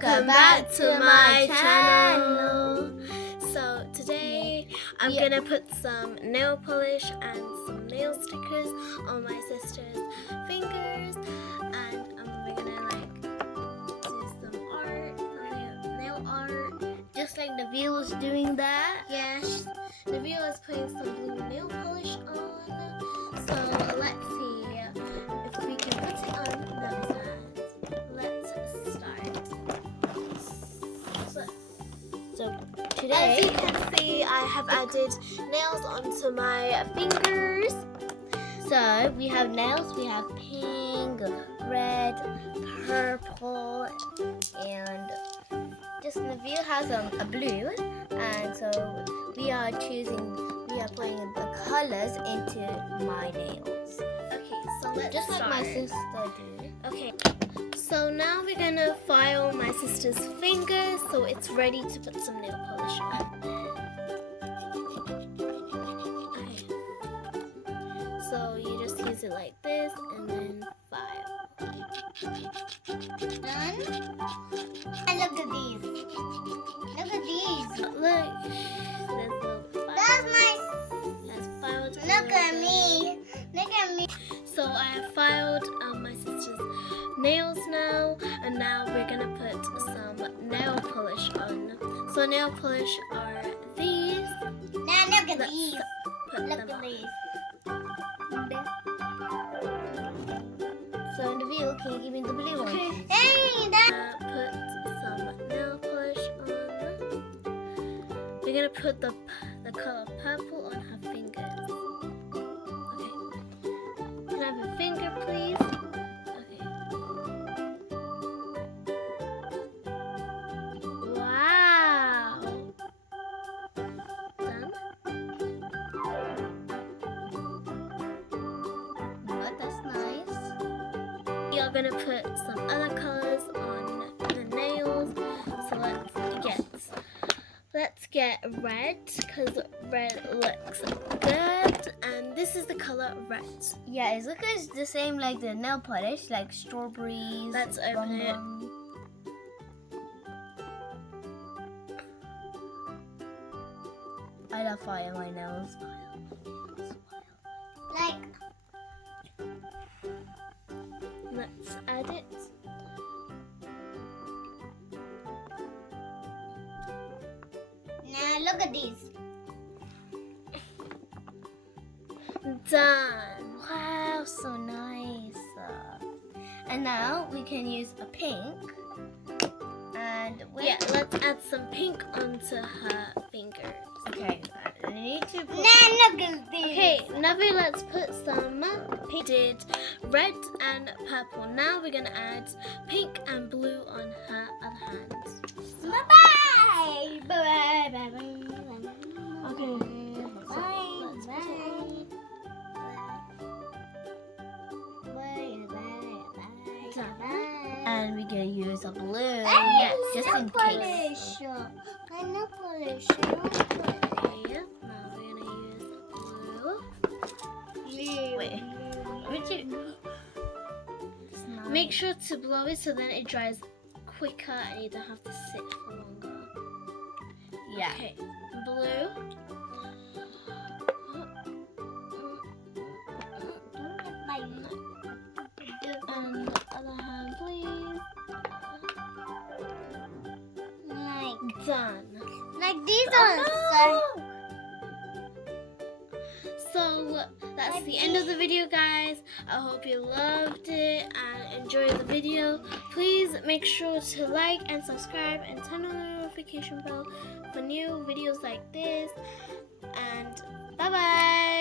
welcome back to my channel. So today I'm gonna put some nail polish and some nail stickers on my sister's fingers, and we're gonna do some art, nail art, just like Nabil was doing that. Yes, Nabil is putting some blue nail polish on. So let's see if we can put it on those hands. Let's start. So today, as you can see, I have added nails onto my fingers. So we have nails, we have pink, red, purple, and just Nabil has a blue, and so we are putting the colors into my nails. Okay, so let's just start. Like my sister did. Okay, so now we're gonna file my sister's fingers so it's ready to put some nail polish on. Okay, so you just use it like this and then file. Done? And look at these. Look at these. Look. There's little files. That's my. That's filed. Look at me. Look at me. So I have filed my sister's nails now, and now we're gonna put some nail polish on. So nail polish are these. Now look at these. Look at these. So Nabil, can you give me the blue one? Okay. Hey, put some nail polish on. We're gonna put the color purple on her fingers. Okay. Can I have a finger, please? Okay. Wow. Done. What? That's nice. We are gonna put some other colors on the nails. So let's get red, because red looks good, and this is the color red. Yeah, it looks the same like the nail polish, like strawberries. Let's open it. I love fire my nails. Like, let's add it. Now look at these. Done. Wow, so nice. And now we can use a pink. And let's add some pink onto her fingers. Okay, I need to put... Now look at these. Okay, now let's put some pink. Did red and purple. Now we're gonna add pink and blue on her other hand. Bye-bye. Bye-bye. Bye-bye. Okay. And we're gonna use a blue, just in case. Nail polish. Okay, now we're gonna use blue. Wait, would you make sure to blow it so then it dries quicker and you don't have to sit for longer. Yeah. Okay, blue. And the other hand, please. Like done. Like these ones. So that's like the end of the video, guys. I hope you loved it and enjoyed the video. Please make sure to like and subscribe and turn on the notification bell for new videos like this. And bye-bye.